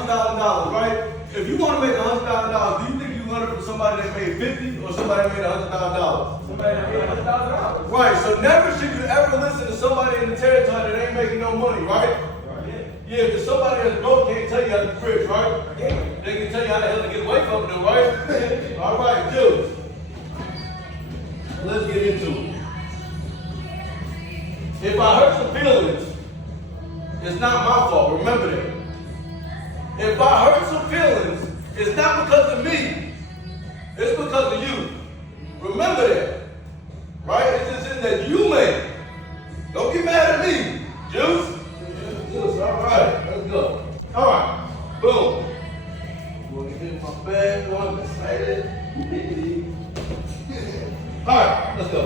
$100,000, right? If you want to make $100,000, do you think you learn it from somebody that made 50 or somebody that made $100,000? Somebody that made $100,000. Right. So never should you ever listen to somebody in the territory that ain't making no money, right? Yeah, because somebody that's broke can't tell you how to bridge, right? Yeah. They can tell you how the hell to get away from them, right? All right, dudes. Let's get into it. If I hurt some feelings, it's not my fault. Remember that. If I hurt some feelings, it's not because of me. It's because of you. Remember that. Right? It's a decision that you make. Don't get mad at me. Juice? Juice. All right. Let's go. All right. Boom. We'll get in my bag. I'm excited. All right. Let's go.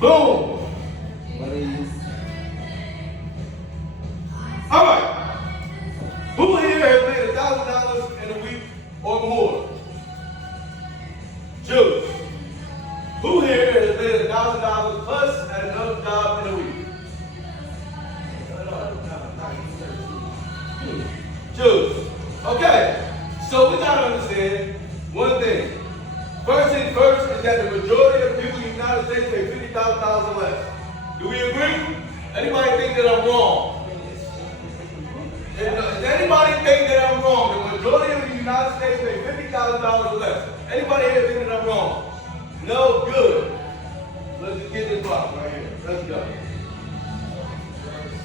Boom. All right. Who here has made $1,000 in a week or more? Juice. Who here has made $1,000 plus at another job in a week? Juice. Okay. So we gotta understand one thing. First thing first is that the majority of people in the United States make $50,000 less. Do we agree? Anybody think that I'm wrong? Does anybody think that I'm wrong? The majority of the United States make $50,000 less. Anybody here think that I'm wrong? No? Good. Let's just get this box right here. Let's go.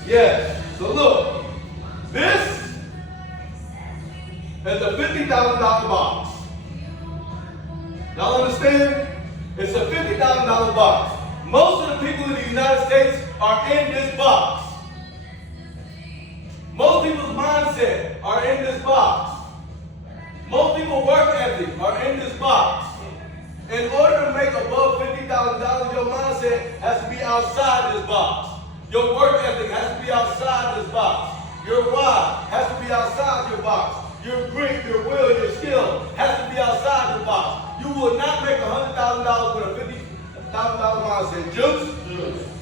Yes. So look. This is a $50,000 box. Y'all understand? It's a $50,000 box. Most of the people in the United States are in this box. Most people's mindset are in this box. Most people's work ethic are in this box. In order to make above $50,000, your mindset has to be outside this box. Your work ethic has to be outside this box. Your why has to be outside your box. Your grit, your will, your skill has to be outside the box. You will not make $100,000 with a $50,000 mindset. Juice?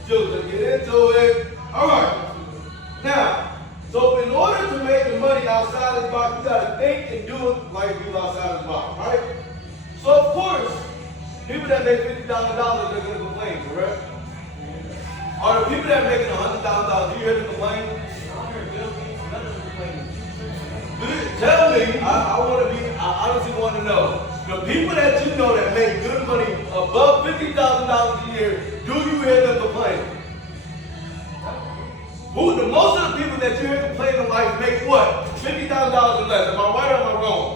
Juice. Let's get into it. All right. Now, so in order to make the money outside this box, you got to think and do it like you do outside this box, right? So of course, people that make $50,000, they're going to complain, correct? Are the people that are making $100,000, do you hear them complain? Tell me, I honestly want to know, the people that you know that make good money above $50,000 a year, do you hear them complain? Most of the people that you hear complain in life make what? $50,000 or less. Am I right or am I wrong?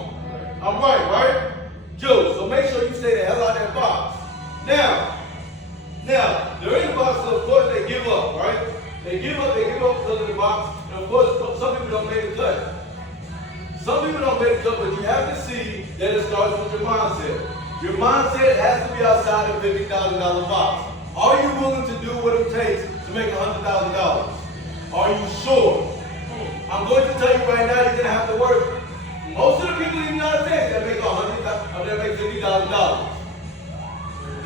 I'm right? Joe, so make sure you stay the hell out of that box. Now, they're in the box, so of course they give up, right? They give up because of the box, and of course some people don't make the cut. Some people don't make the cut, but you have to see that it starts with your mindset. Your mindset has to be outside of $50,000 box. Are you willing to do what it takes to make $100,000? Are you sure? I'm going to tell you right now, you're going to have to work. Most of the people in the United States that make $50,000.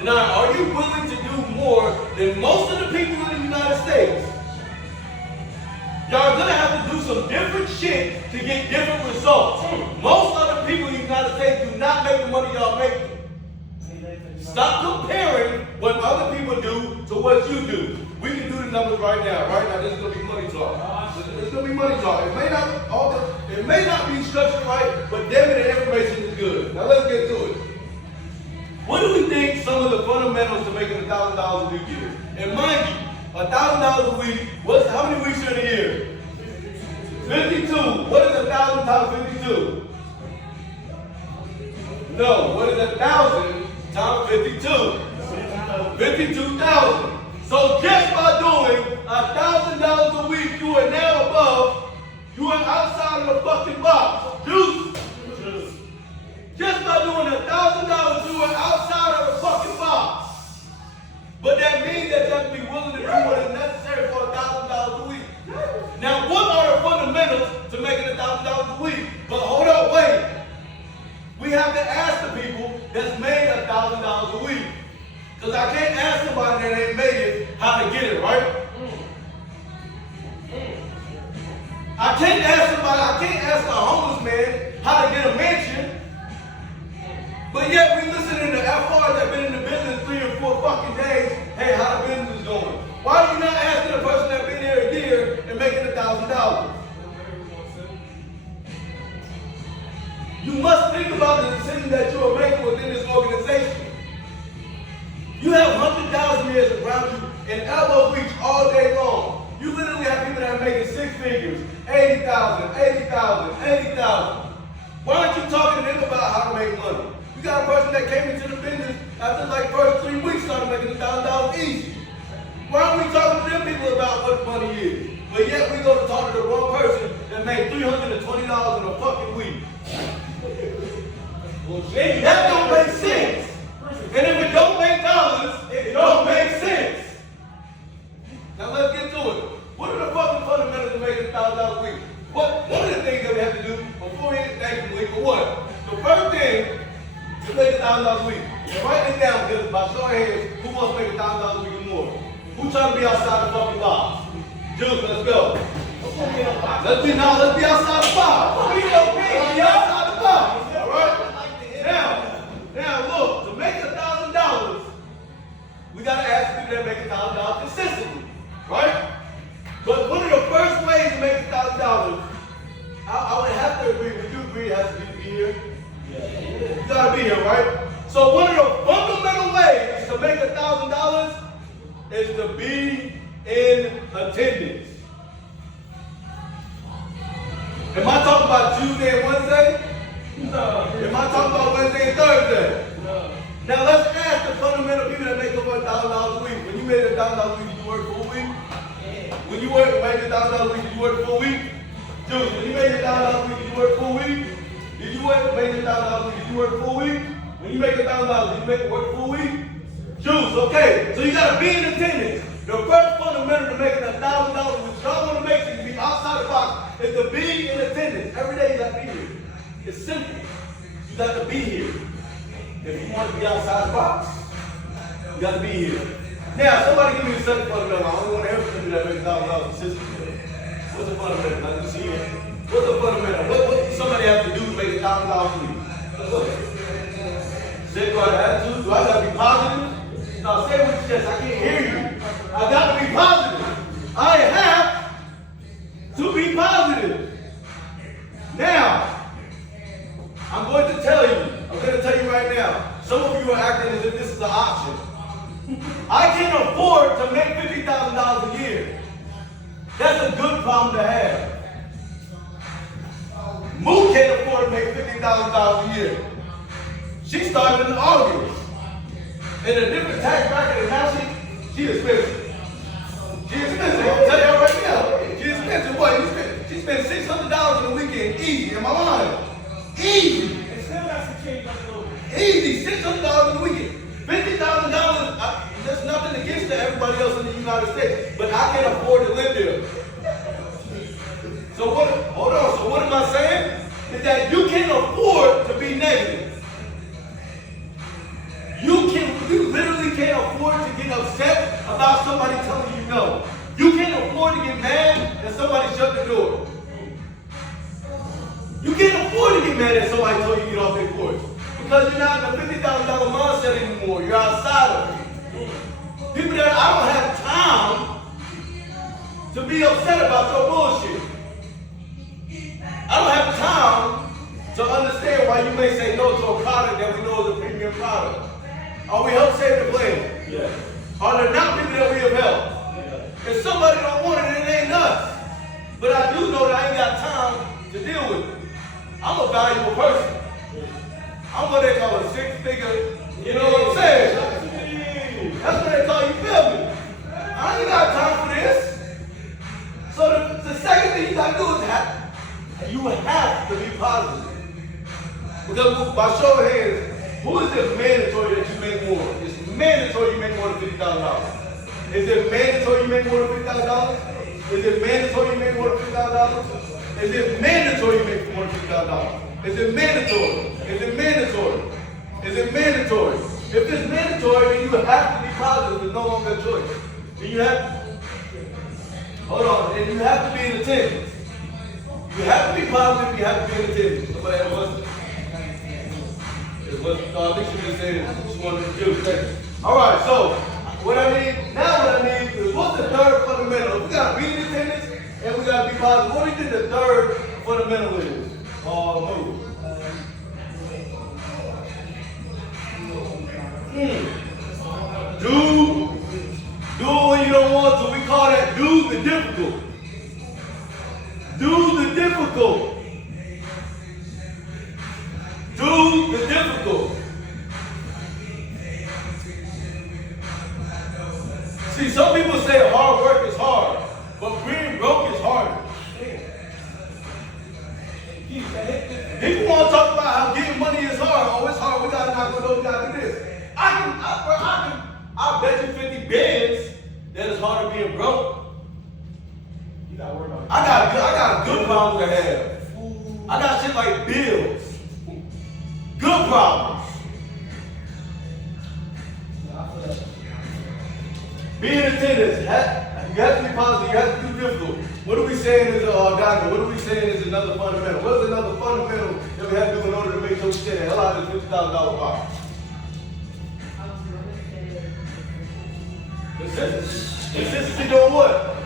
Now, are you willing to do more than most of the people in the United States? Y'all are going to have to do some different shit to get different results. Most other people in the United States do not make the money y'all make. Stop comparing what other people do to what you do. We can do the numbers right now. Right now, this is going to be money talk. It's going to be money talk. It may not be structured right, but damn it, the information is good. Now let's get to it. What do we think some of the fundamentals to making $1,000 a week is? And mind you, $1,000 a week, how many weeks are in a year? 52. What is 1,000 times 52? No, what is 1,000 times 52? 52,000. So just by doing $1,000 a week, you are now above, you are outside of the fucking box. Juice. Just by doing $1,000, you are outside of the fucking box. But that means that you have to be willing to do what is necessary for $1,000 a week. Now, what are the fundamentals to making $1,000 a week? But hold up, wait. We have to ask the people that's made $1,000 a week. Because I can't ask somebody that ain't made it how to get it, right? I can't 80,000, 80,000, 80,000. Why aren't you talking to them about how to make money? You got a person that came into the business after like first 3 weeks started making $1,000 easy. Why aren't we talking to them people about what money is? But yet we go to talk to the wrong person that made $320 in a fucking week. That don't make sense. And if it don't make dollars, it don't make sense. Now let's get to it. What are the fucking fundamentals of making $1,000 a week? One of the things that we have to do before we hit the week for what? The first thing is make $1,000 a week. And write it down because by show of hands, who wants to make $1,000 a week or more? Who trying to be outside the fucking box? Juice, let's go. Let's be outside the box. Be outside the box. All right? Now look, to make $1,000, we gotta ask people that make $1,000 consistently, right? But one of the first ways to make $1,000, I would have to agree. Would you agree it has to be here? Yeah. You gotta be here, right? So one of the fundamental ways to make $1,000 is to be in attendance. Am I talking about Tuesday and Wednesday? No. Am I talking about Wednesday and Thursday? No. Now let's ask the fundamental people that make over $1,000 a week. When you made $1,000 a week, did you work for a week? Yeah. When you made $1,000 a week, did you work for a week? Dude, when you made $1,000 a week, did you work for a week? Did you make $1,000 a week? Did you work for a week? When you make $1,000, did you work for a week? Juice, okay. So you gotta be in attendance. The first fundamental to making $1,000, which y'all want to make it to be outside the box, is to be in attendance. Every day you got to be here. It's simple. You got to be here. If you want to be outside the box, you got to be here. Now, somebody give me the second fundamental. I only want to hear from you that make $1,000 consistently. What's the fundamental? Let me see it. What's the fundamental? What does somebody have to do to make $1,000 a week? Say about attitude. Do I got to be positive? No, say it with your chest. I can't hear you. I got to be positive. I have to be positive. Now, I'm going to tell you right now, some of you are acting as if this is an option. I can afford to make $50,000 a year. That's a good problem to have. Moo can't afford to make $50,000 a year. She started in August. In a different tax bracket and now she expensive. She expensive. I'll tell you right now. She expensive. What? She spent $600 in a weekend. Easy. Am I lying? Easy. Easy. $600 in a weekend. $50,000. There's nothing against everybody else in the United States, but I can't afford to live there. So what? Hold on. So what am I saying? Is that you can't afford to be negative. You literally can't afford to get upset about somebody telling you no. You can't afford to get mad that somebody shut the door. You can't afford to get mad that somebody told you to get off their porch. Because you're not in the $50,000 mindset anymore. You're outside of it. People that I don't have time to be upset about your bullshit. I don't have time to understand why you may say no to a product that we know is a premium product. Are we help save the planet? Yeah. Are there not people that we have helped? Yeah. If somebody don't want it, it ain't us. But I do know that I ain't got time to deal with it. I'm a valuable person. I'm what they call a six-figure, you know what I'm saying? That's what they call you, feel me? I ain't got time for this. So the second thing you got to do is you have to be positive. Because by show of hands, who is it mandatory that you make more? It's mandatory you make more than $50,000. Is it mandatory you make more than $50,000? Is it mandatory you make more than $50,000? Is it mandatory you make more than $50,000? Is it mandatory? Is it mandatory? Is it mandatory? If it's mandatory, then you have to be positive. There's no longer a choice. Then you have hold on, and you have to be in attendance. You have to be positive, you have to be in attendance. Somebody else what I think she just said she wanted to do. All right, so what I need is what's the third fundamental? We got to be in attendance and we got to be positive. What do you think the third fundamental is? Move. Do it when you don't want to. We call that do the difficult. Do the difficult. difficult. Do the difficult. See, some people say hard work is hard, but being broke is harder. People want to talk about how getting money is hard. Oh, it's hard. We gotta knock on those. We gotta do this. I bet you 50 bands that it's harder being broke. I got good problems to have. I got shit like bills. Good problems. Being in attendance, you have to be positive, you have to be difficult. What are we saying is doctor? What are we saying is another fundamental? What is another fundamental that we have to do in order to make sure we stay the hell out of this $50,000 box? Consistently doing what?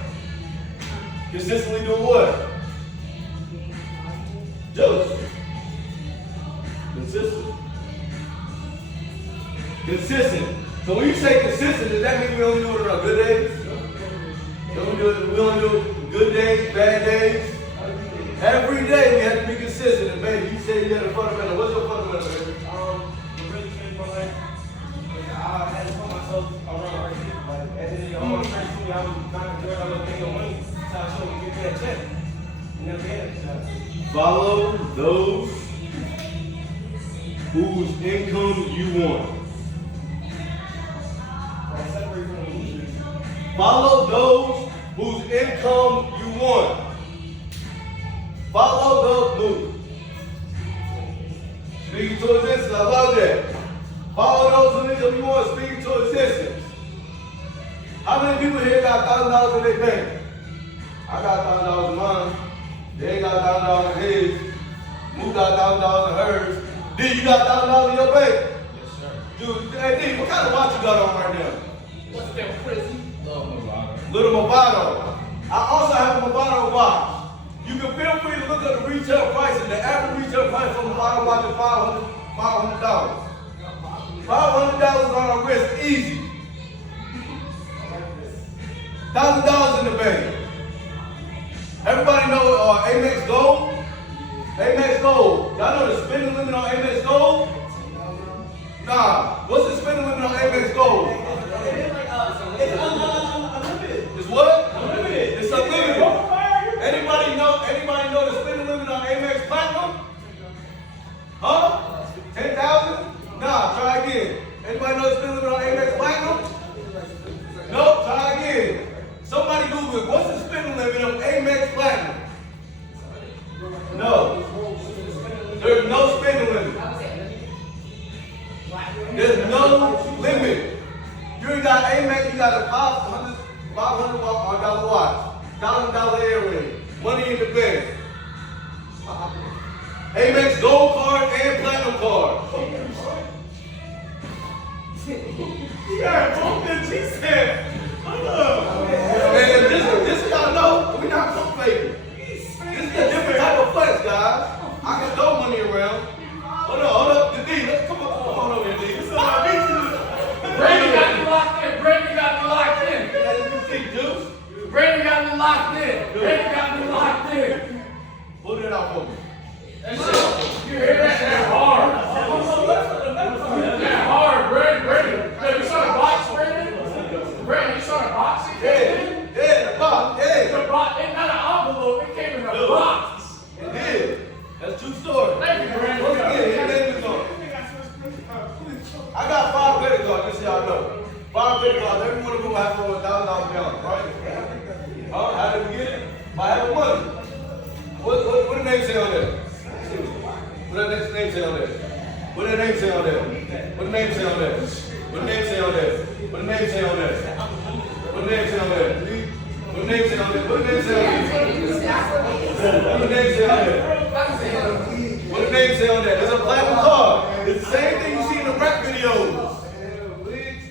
Consistently doing what? Joseph. Consistent. Consistent. So when you say consistent, does that mean we only do it on good days? We only do it good days, bad days? Every day we have to be consistent. And baby, you say you got a fundamental. What's your fundamental, baby? The really changed my life. I had to put myself around right here. Like, at the end of all my friends, I was not good. I was making money. So I told me to get that check. You never had it. Follow those whose income you want. Follow those whose income you want. Follow those moves. Speaking to existence, I love that. Follow those whose income you want, speaking to existence. How many people here got $1,000 in their bank? I got $1,000 in mine. They ain't got $1,000 in his. Moo got $1,000 in hers. D, you got $1,000 in your bank? Yes, sir. Dude, hey D, what kind of watch you got on right now? What's that prison? Little Movado. I also have a Movado watch. You can feel free to look at the retail price, and the average retail price for a Movado watch is $500. $500 on our wrist, easy. $1,000 in the bank. Everybody know Amex Gold? Amex Gold. Y'all know the spending limit on Amex Gold? Nah. What's the spending limit on Amex Gold? It's unlimited. It's what? Unlimited. It's unlimited. Anybody know the spending limit on Amex Platinum? Huh? 10,000? Nah, try again. Anybody know the spending limit on Amex Platinum? Nope, try again. Somebody Google it. What's the spending limit of Amex Platinum? No. There's no spending limit. There's no limit. You ain't got Amex, you got a $500 watch, $1,000 earring, money in the bank. Amex Gold card and Platinum card. Yeah, broke this, she said. Man, this y'all know, we not pump faking. This is a different type of flex, guys. I can throw money around. Hold up. D, come on over here, D. Brandon got me locked in. Brandon got me locked in. Brandon got me locked in. Brandon got me locked in. Pull it out for me. That shit, you hear that? That hard. That hard, Brandon. Hey, you saw the box, Brandon? Brandon, you saw the box? Yeah, the box, yeah. The box, it's not an envelope. It came in a box. It did. That's true story. Thank you, Brandon. I got 5 credit cards, just so y'all know. 5 credit cards, every one of them have over $1,000 balance, right? How did we get it? By having money. What the name say on there? What the name say on there? What the name say on there? What the name say on there? What the name say on there? What the name say on there? What the name say on there? What the name say on there? What the name say on there? What the name say on there? What the name say on there? It's a platinum card. It's the same thing you see in the rap videos.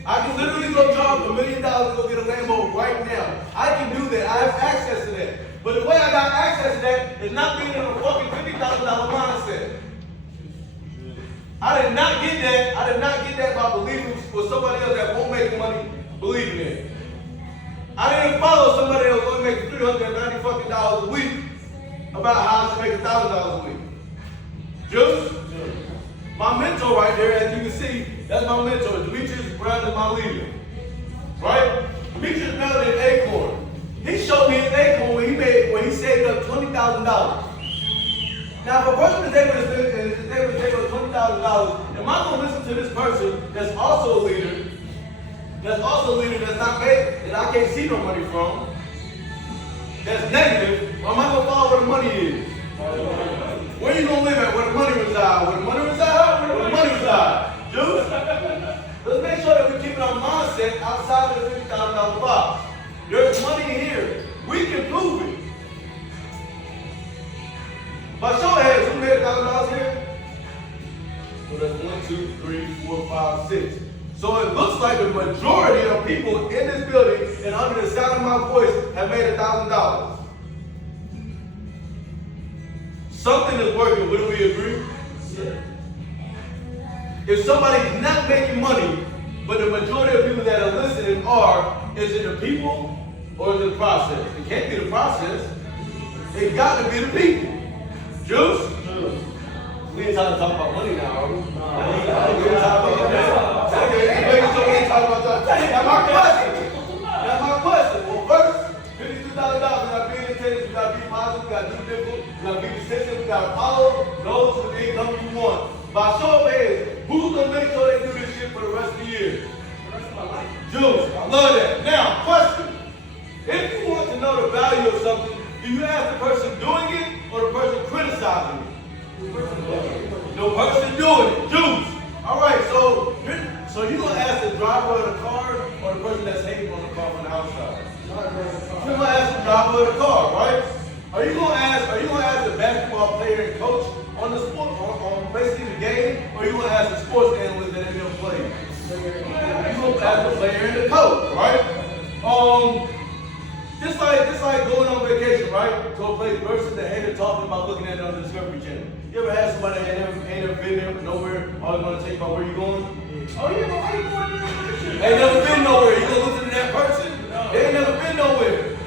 I can literally go charge $1 million to go get a Lambo right now. I can do that. I have access to that. But the way I got access to that is not being in a fucking $50,000 mindset. I did not get that. I did not get that by believing for somebody else that won't make money believing in it. I didn't follow somebody else who only making $390 fucking a week. about how I should make $1,000 a week? Juice? My mentor right there, as you can see, that's my mentor. Demetrius Brown is my leader. Right? Demetrius Brown did Acorn. He showed me his Acorn when he saved up $20,000. Now, if a person is able to save up $20,000, am I going to listen to this person that's also a leader, that's not paid, that I can't see no money from, that's negative, or am I going to follow where the money is? Where you going to live at? Where the money resides? Where the money resides? Where the money resides? Juice? Let's make sure that we're keeping our mindset outside of the $50,000 box. There's money here. We can prove it. By show of hands, who made $1,000 here? So that's 1, 2, 3, 4, 5, 6. So it looks like the majority of people in this building and under the sound of my voice have made $1,000. Something is working, wouldn't we agree? Yeah. If somebody's not making money, but the majority of people that are listening are, is it the people or is it the process? It can't be the process. It got to be the people. Juice? We ain't trying to talk about money now, are we? We ain't talking about that. We ain't talking about that. Now my question. Well, first, $52,000. We got to be in attendance. We got to be positive. We got to do difficult. We got to be consistent. We got to follow those with the income you want. By show of hands, who's going to make sure they do this shit for the rest of the year? Juice. I love that. Now, question. If you want to know the value of something, do you ask the person doing it or the person criticizing it? The person doing it. Juice. All right, so you're going to ask the driver of the car or the person that's hating on the car from the outside? You're going to ask the driver of the car, right? Are you going to ask the basketball player and coach on the sport, on basically the game, or are you going to ask the sports analyst that they're going to play? You're going to ask the player and the coach, right? Just like going on vacation, right? To a place versus the hater talking about looking at it on the Discovery Channel. You ever had somebody that ain't never been there nowhere, all they want to tell you about where you going? Oh yeah, but why you going there? They ain't never been nowhere. You gonna listen to that person? They ain't never been nowhere.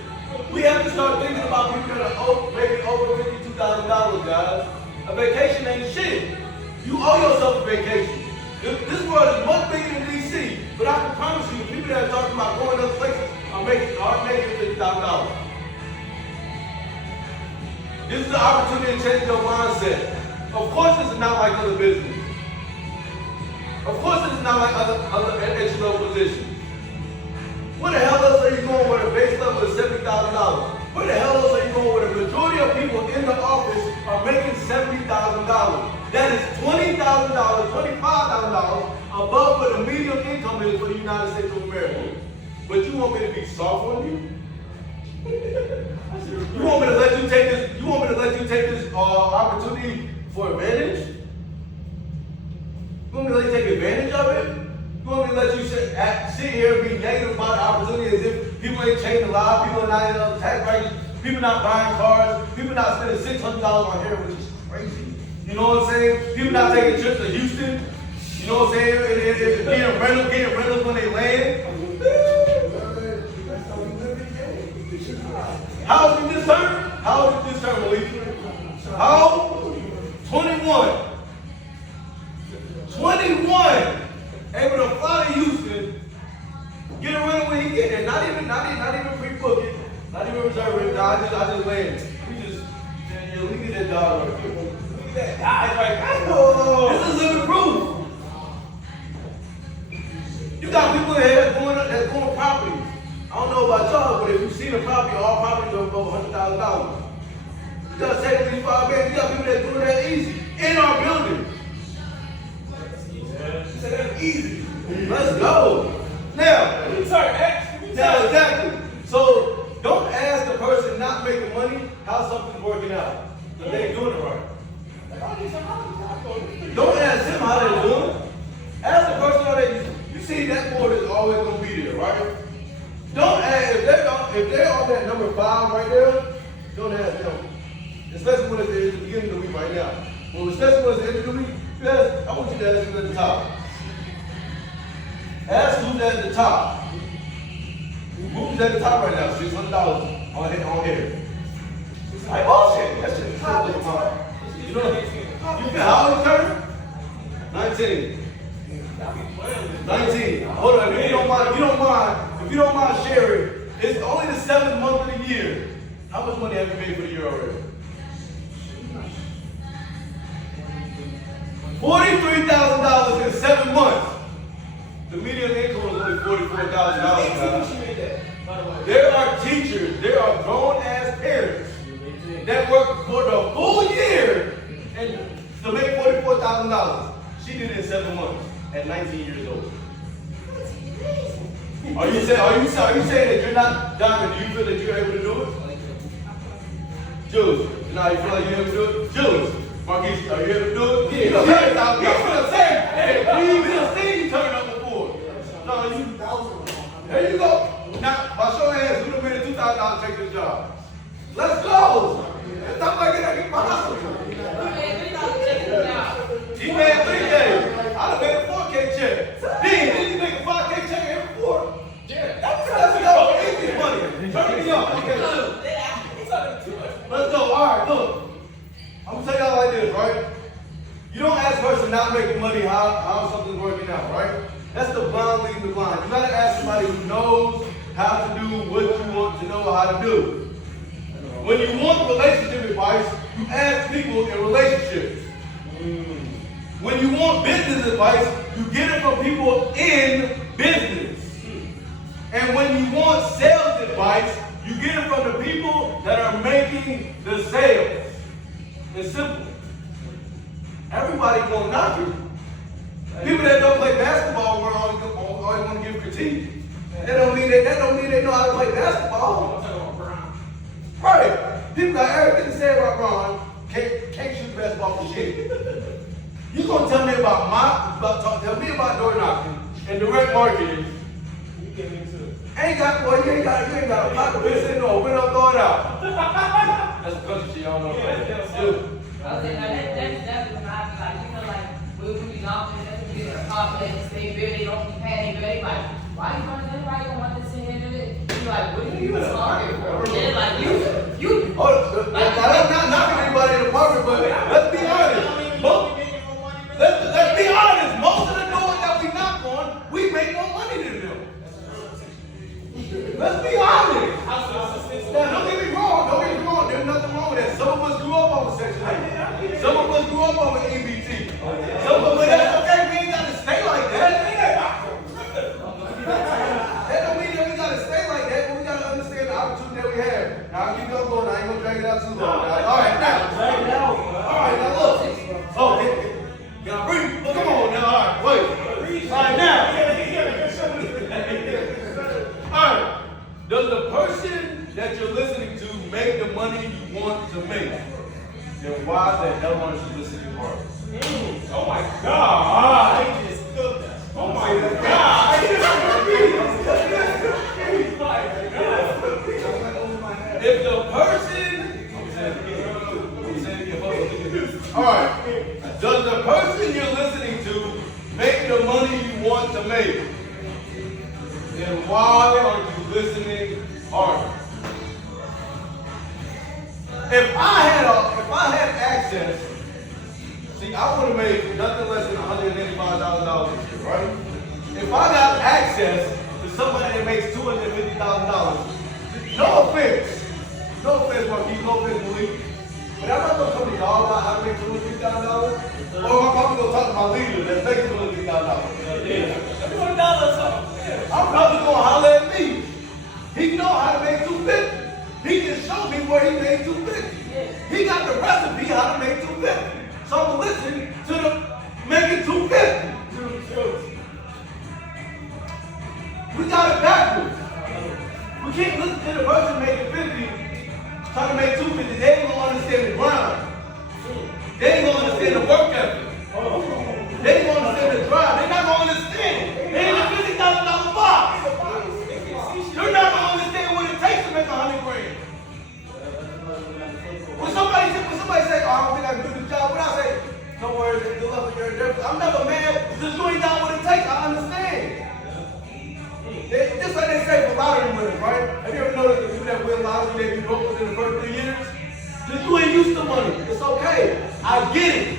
We have to start thinking about people that are making over $52,000, guys. A vacation ain't shit. You owe yourself a vacation. This world is much bigger than DC, but I can promise you, the people that are talking about going other places are making $50,000. This is the opportunity to change your mindset. Of course, this is not like other business. Of course, this is not like other entry-level positions. Where the hell else are you going where the base level is $70,000? Where the hell else are you going where the majority of people in the office are making $70,000? That is $20,000, $25,000 above what the median income is for the United States of America. But you want me to be soft on you? You want me to let you take this? You want me to let you take this opportunity for advantage? You want me to let you take advantage of it? You want me to let you sit here and be negative about the opportunity as if people ain't changing lives, people are not in other tax brackets, people not buying cars, people not spending $600 on hair, which is crazy. You know what I'm saying? People not taking trips to Houston. You know what I'm saying? Getting rentals when they land. How old is this term? How old is this term, Malik? How old? 21. 21. Able to fly to Houston, get a rental when he get there. Not even pre-book it, not even reserve it. I just land. Look at that dog right here. Look at that guy right there. Oh, this is living proof. You got people in here that's going properties. I don't know about y'all, but if you've seen a property, all properties are over $100,000. You got to take these 5 bands. You got people that do that easy in our building. She said that's easy. Let's go. Now, exactly. So don't ask the person not making money how something's working out. But they ain't doing it right. Don't ask them how they're doing it. Ask the person how they. You see that board is always gonna be there, right? Don't ask if they're on that number 5 right there. Don't ask them. Especially when it's the beginning of the week right now. Well, especially when it's the end of the week. I want you to ask who's at the top. Ask who's at the top. Who's at the top right now? $600 on here. $600 Like bullshit. That shit is totally fine. You know, how old you turn? 19. 19. Hold on, if you don't mind sharing, it's only the 7th month of the year. How much money have you made for the year already? $43,000 in 7 months. The median income was only $44,000. There are teachers, there are grown-ass parents that work for the full year and to make $44,000. She did it in 7 months at 19 years old. Are you saying that you're not Diamond? Do you feel that you're able to do it? Jules, now you feel like you're able to do it? Jules, Marquise, are you able to do it? Yeah, you seen you turn up before. No, you. There you go. Now, by show of hands, who done made a $2,000 take this job? Let's go. Stop like it my hustle. He made 3K. I done made a 4K check. Did you make a 5K check every quarter? Yeah. Let's go. Easy money. Turn me up. Okay, look. Let's go. All right, look. I'm gonna tell y'all like this, right? You don't ask a person not making money how something's working out, right? That's the blind leading the blind. You gotta ask somebody who knows how to do what you want to know how to do. When you want relationship advice, you ask people in relationships. When you want business advice, you get it from people in business. And when you want sales advice, you get it from the people that are making the sales. It's simple. Everybody gonna knock you. People that don't play basketball always want to give critique. That don't mean they know how to play basketball. Right. People got everything to say about Ron. Can't shoot basketball for shit. You gonna tell me tell me about door knocking and direct marketing. You get me too. You ain't got a pocket bitch sitting on when I'm throwing out. That's a country shit, y'all know. That's definitely like when we golfing, that's when we get a confidence, they really don't be panic, they like, why you want to everybody don't want to sit here and do it? You like, what are you sorry for? And like you I'm not knocking anybody in the apartment, but let's be honest. Let's be honest. Most of the doors that we knock on, we make more money than them. Let's be honest. Now, don't get me wrong. There's nothing wrong with that. Some of us grew up on Section 8. Some of us grew up on EBT. Some of us, that's okay. We ain't got to stay like that. That don't mean that we got to stay like that, but we got to understand the opportunity that we have. Now, I'll keep going. I ain't going to drag it out too long. All right, now look. Oh, can I breathe? Well, come on now. All right, wait. All right, now. All right. Does the person that you're listening to make the money you want to make? Then why the hell aren't you listening harder? Oh my God! Oh my God! If the person, all right, does the person you're listening to make the money you want to make? Then why aren't you listening harder? If I had access, see, I would have made nothing less than $185,000 this year, right? If I got access to somebody that makes $250,000, no offense, Marquis, no offense, Malik, but I'm not gonna come to y'all about how to make $250,000, or I'm probably gonna talk to my leader that's making $250,000. I'm probably gonna holler at me. He know how to make $250,000. He can show me where he made $250,000. He got the recipe how to make $250,000. So I'm listening to the making $250,000. We got it backwards. We can't listen to the person making $50,000, trying to make $250,000. They ain't gonna understand the grind. They ain't gonna understand the work ethic. They ain't gonna understand the drive. They're not gonna understand. They ain't a $50,000 box. You're not gonna understand what it takes to make $100,000. When somebody say, oh, I don't think I can do this job, what I say, don't worry, good luck with your endeavors. I'm never mad because you ain't got what it takes. I understand. Just like they say for lottery winners, right? Have you ever noticed the people that win lottery, they be broke within the first 3 years? Because you ain't used to money. It's okay. I get it.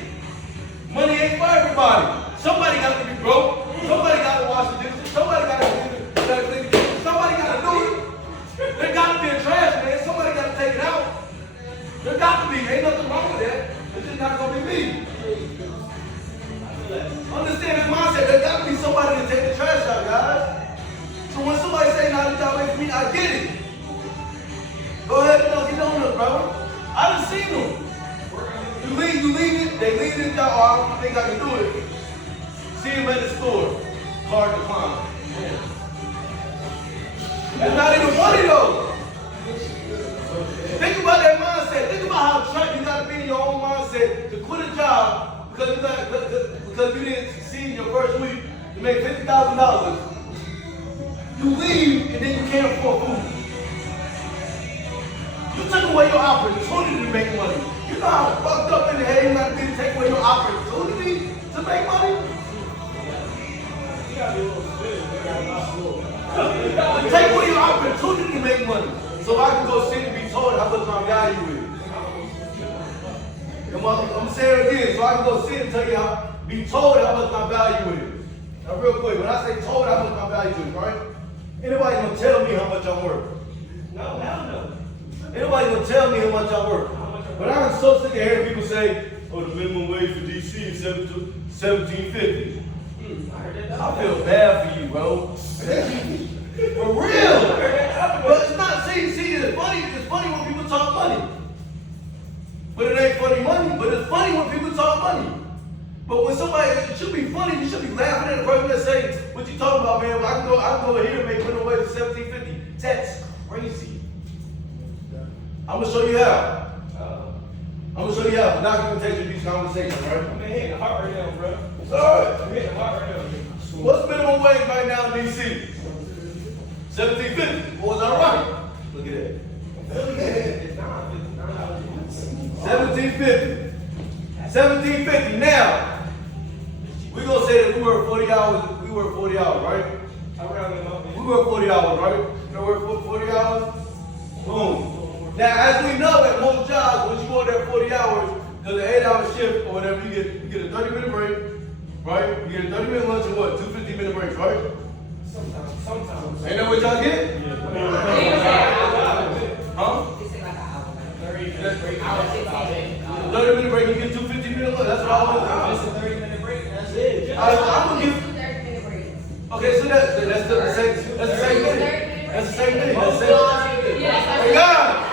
Money ain't for everybody. Somebody got to be broke. Somebody got to wash the dishes. Somebody got to clean the kitchen. Somebody got to do it. There got to be a trash man. Somebody got to take it out. There got to be. Ain't nothing wrong with that. It's just not going to be me. Understand this mindset. There got to be somebody to take the trash out, guys. So when somebody say, "Nah, this job ain't for me," I get it. Go ahead and get on it, brother. I done seen them. You leave it, they leave this job, oh, I don't think I can do it. See him at the store. Hard to climb. It's not even funny though. Think about that mindset. Think about how trapped you gotta be in your own mindset to quit a job because you didn't succeed in your first week to make $50,000. You leave and then you can't afford food. You took away your opportunity to make money. You know how fucked up in the head you gotta be to take away your opportunity to make money? Take away your opportunity to make money. So I can go sit and be told how much my value is. I'm gonna say it again, so I can go sit and tell you be told how much my value is. Now real quick, when I say told how much my value is, right? Anybody gonna tell me how much I'm worth? No, hell no. Anybody gonna tell me how much I work? But I'm so sick of hearing people say, "Oh, the minimum wage for DC is $17.50." I feel bad for you, bro. For real. But it's not. See, it's funny. It's funny when people talk money. But it ain't funny money. But it's funny when people talk money. But when somebody, it should be funny. You should be laughing at the person that say, "What you talking about, man? Well, I can go over here and make minimum wage for $17.50." That's crazy. I'm gonna show you how. I'm gonna show you how. We're not gonna take these conversations, right? I'm hitting the heart right now, bro. It's alright. I'm hitting the heart right now. What's minimum wage right now in DC? $17.50. Boys, all right. Look at that. It's not. $17.50. $17.50. Now, we're gonna say that we work 40 hours. We work 40 hours, right? We work 40 hours, right? You work 40 hours? Boom. Now, as we know, at most jobs, when you work there 40 hours, because an 8-hour shift or whatever, you get a 30-minute break, right? You get a 30-minute lunch and what? 2 15-minute breaks, right? Sometimes. Ain't that what y'all get? Huh? 30-minute break, you get 2 15-minute lunch. That's what I was. It's a 30-minute break. That's it. I'm gonna give. Okay, so that's the same. That's the same thing. That's the same thing. That's the same thing. Hey guys,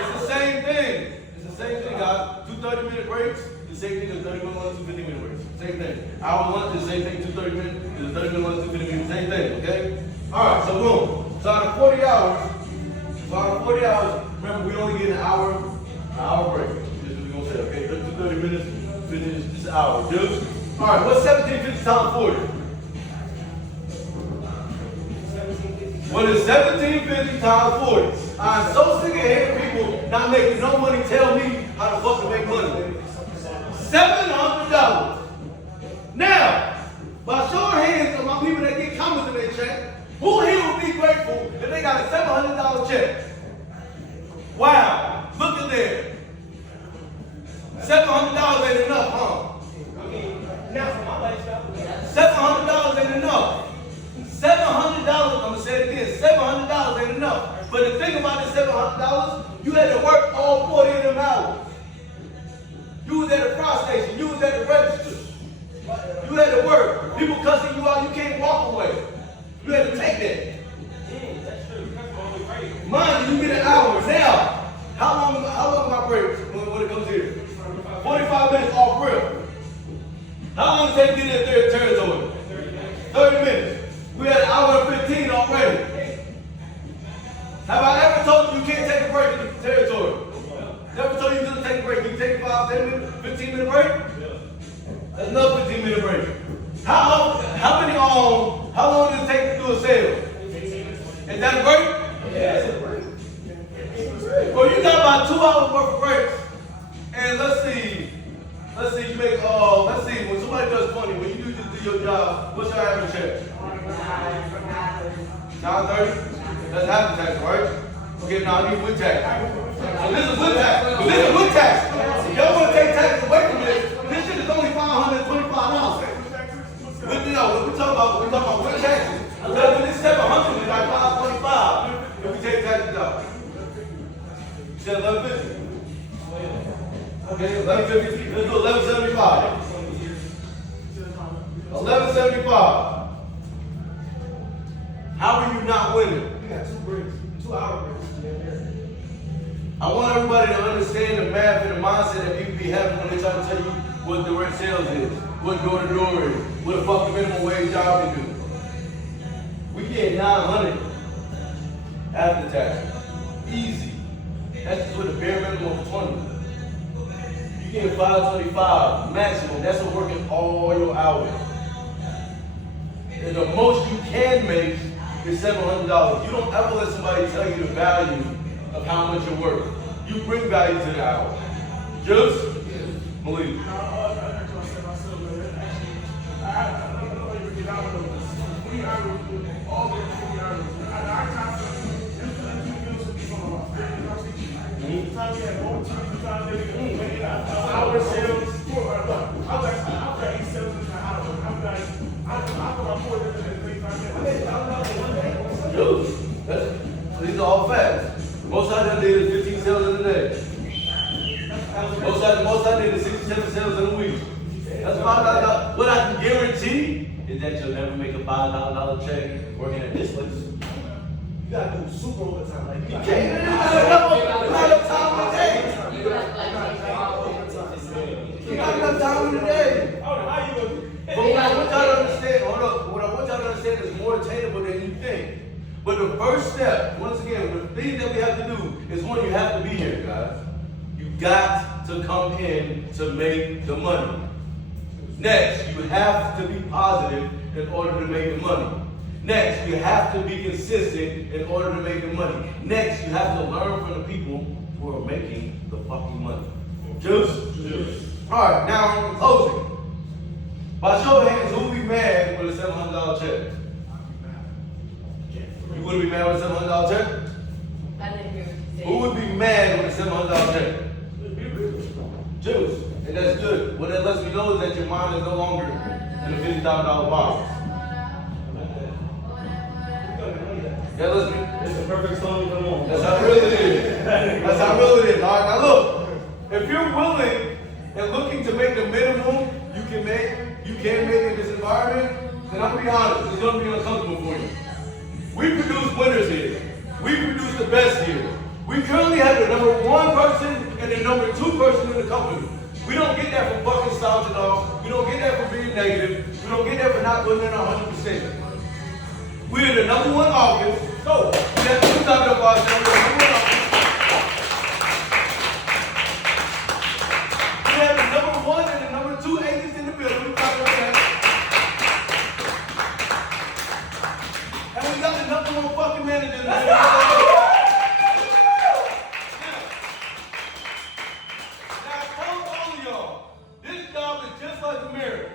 it's the same thing. It's the same thing, guys. 2 30-minute breaks, the same thing as 30-minute lunch, 2 15-minute breaks. Same thing. Hour lunch is the same thing. 2 30-minute is a 30-minute lunch, 2 15-minute. Same thing. Okay. All right. So boom. So out of 40 hours. Remember, we only get an hour break. This is what we're gonna say. Okay. 30 minutes. Finish this hour. Dude. All right. What's 1750 times 40? What is 1750 times 40? I'm so sick of hearing people not making no money tell me how to fucking make money. $700. Now, by show of hands of my people that get comments in their check, who here would be grateful if they got a $700 check? Wow, look at that. $700 ain't enough, huh? Now for my lifestyle. $700 ain't enough. $700, I'm gonna say it again, $700 ain't enough. But the thing about this $700, you had to work all 40 of them hours. You was at the fry station, you was at the register. You had to work. People cussing you out, you can't walk away. You had to take that. That's true. That's Mind you, get an hour. Now, how long my break when it comes here? 45 minutes off real. How long does it take to get in their territory? 30 minutes. We had an hour and 15 already. Have I ever told you you can't take a break in the territory? Never told you you couldn't take a break. You take 5, 10 minutes, 15-minute break? That's another 15-minute break. How long does it take to do a sale? Is that a break? Yeah, it's a break. Well, you got about 2 hours worth of breaks. And let's see, you make, when somebody does funny, when you just do your job, what's your average check? $9.30? That's half the tax, right? Okay, now I need with tax. So this is with tax. But this is with tax. If y'all want to take taxes away from this shit is only $525. We're talking about with taxes. When it's 700, it's like 525 if we take taxes out. You said 1150. Okay, 1150. Let's do 1175. 1175. How are you not winning? We got 2 bricks, 2 hour bricks. I want everybody to understand the math and the mindset that people be having when they try to tell you what direct sales is, what door-to-door is, what a fucking minimum wage job can do. We get 900 after tax. Easy. That's just with a bare minimum of 20. You get 525 maximum. That's for working all your hours. And the most you can make is $700. You don't ever let somebody tell you the value of how much you're worth. You bring value to the hour. Juice? Believe. These are all facts. Most of them did is 15 sales in a day. Most of them did is 67 sales in a week. That's $5,000. What I can guarantee is that you'll never make a $5,000 check working at this place. You gotta do super overtime. Like, You can't. You got enough time in the day. You have to like take your off. You got enough time in the day. how you gonna But what I want y'all to understand, hold up, what I want y'all to understand is more attainable than you think. But the first step, once again, the thing that we have to do is one, you have to be here, guys. You got to come in to make the money. Next, you have to be positive in order to make the money. Next, you have to be consistent in order to make the money. Next, you have to learn from the people who are making the fucking money. Juice? Juice. All right, now in closing. By show of hands, who would be mad with a $700 check? You wouldn't be mad with a $700 check? I didn't hear what you said. Who would be mad with a $700 check? Juice. And that's good. What that lets me know is that your mind is no longer in a $50,000 box. That lets me. It's a perfect storm in the morning. That's how real it is. That's how real it is. All right, now look. If you're willing and looking to make the minimum you can make in this environment, then I'm gonna be honest, it's gonna be uncomfortable for you. We produce winners here. We produce the best here. We currently have the #1 person and the #2 person in the company. We don't get that from fucking slouching off. We don't get that from being negative. We don't get that for not putting in 100%. We're the #1 office. So, we have to talk about ourselves. We're the #1 office. We have the #1 and the #2 agents in the building. We talk about that. And we got the #1 fucking manager in the building. Now, I told all of y'all, this job is just like a mirror.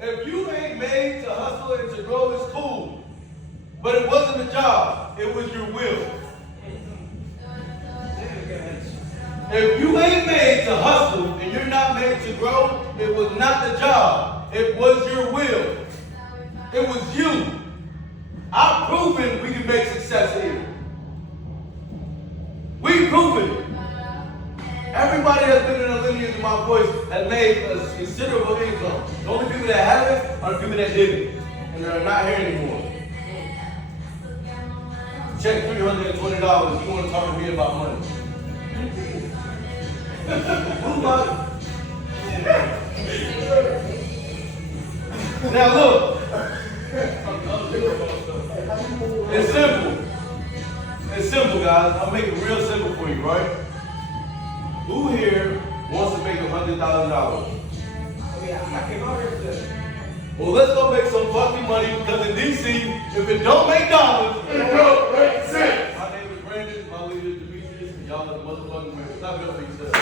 If you ain't made to hustle and to grow, it's cool. But it wasn't a job, it was your will. If you ain't made to hustle and you're not made to grow, it was not the job, it was your will. It was you. I've proven we can make success here. We've proven it. Everybody that's been in the lineage of my voice has made a considerable income. The only people that haven't are the people that didn't, and they're not here anymore. Check $320 if you want to talk to me about money. Who's about it? Now look. It's simple. It's simple, guys. I'll make it real simple for you, right? Who here wants to make $100,000? I came out here today. Well, let's go make some fucking money because in DC, if it don't make dollars, it don't make sense. My name is Brandon. My leader is Demetrius, and y'all are the motherfucking winners. Stop it up for yourself.